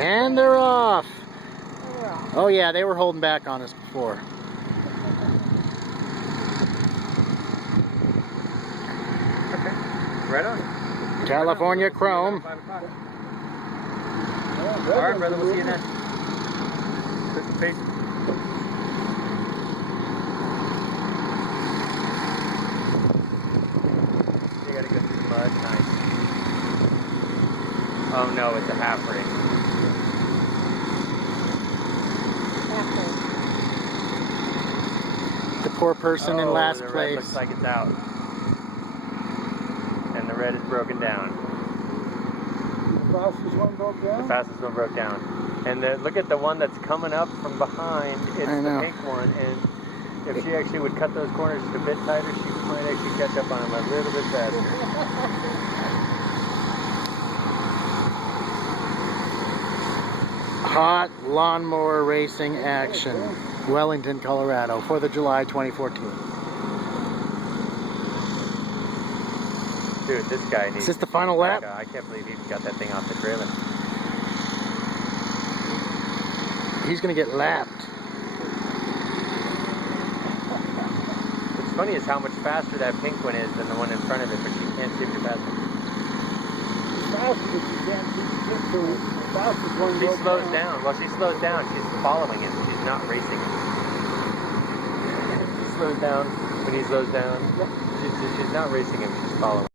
And they're off. Oh yeah, they were holding back on us before. Okay, right on. California Chrome. Alright, brother, we'll see you then. Peace. You gotta go through the mud. Nice. Oh no, it's a half ring. The poor person in last the red place. looks like it's out. And the red is broken down. The fastest one broke down? The fastest one broke down. And look at the one that's coming up from behind. It's the pink one. And if she actually would cut those corners just a bit tighter, she might actually catch up on them a little bit faster. Hot lawnmower racing action. Wellington, Colorado, 4th of July, 2014. Dude, this guy needs... Is this the final lap? I can't believe he even got that thing off the trailer. He's going to get lapped. What's funny is how much faster that pink one is than the one in front of it, but she can't seem to pass it. Faster, but she can't keep to it. The fastest one She broke slows down. down. Well, she slows down. She's following him. She's not racing him. She slows down when he slows down. She's not racing him. She's following.